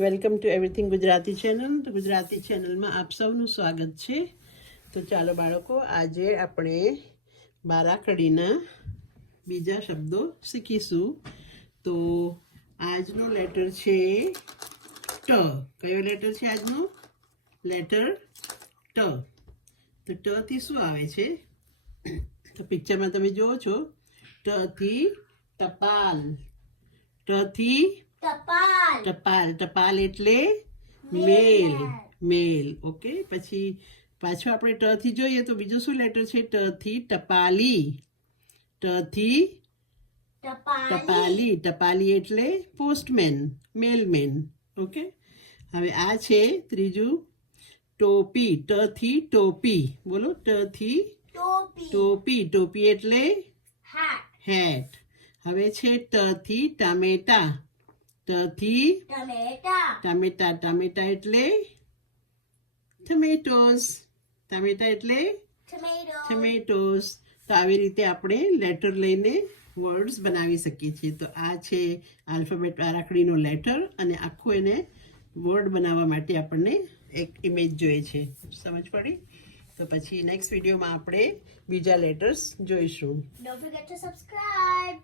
Welcome to everything Gujarati channel. તો ગુજરાતી ચેનલમાં આપ સૌનું સ્વાગત છે. તો ચાલો બાળકો, આજે આપણે બારાકડીના બીજા શબ્દો શીખીશું. તો આજનો લેટર છે ટ. કયો લેટર છે આજનો? લેટર ટ. તો ટથી શું આવે છે? તો પિક્ચરમાં તમે જુઓ છો. ટથી ટપાલ. ટ થી ટપાલ. ટપાલ ટપાલ એટલે મેલ. મેલ ઓકે પછી પાછું આપણે ટ થી જોઈએ તો બીજું શું લેટર છે? ટ થી ટપાલી. ટ થી ટપાલી. ટપાલી. એટલે પોસ્ટમેન મેલમેન ઓકે હવે આ છે ત્રીજું ટોપી. ટ થી ટોપી. બોલો ટ થી ટોપી. ટોપી. ટોપી એટલે હેટ હવે છે ટ થી ટામેટા. થી ટમેટા ટામેટા એટલે ટમેટોસ ટામેટા એટલે ટમેટોઝ ટમેટોસ તો આવી રીતે આપણે લેટર લઈને વર્ડ્સ બનાવી શકીએ છીએ. તો આ છે આલ્ફાબેટ આરાખડીનો લેટર અને આખું એને વર્ડ બનાવવા માટે આપણને એક ઇમેજ જોઈએ છે. સમજ પડી? તો પછી નેક્સ્ટ વિડીયોમાં આપણે બીજા લેટર્સ જોઈશું. Don't forget to subscribe.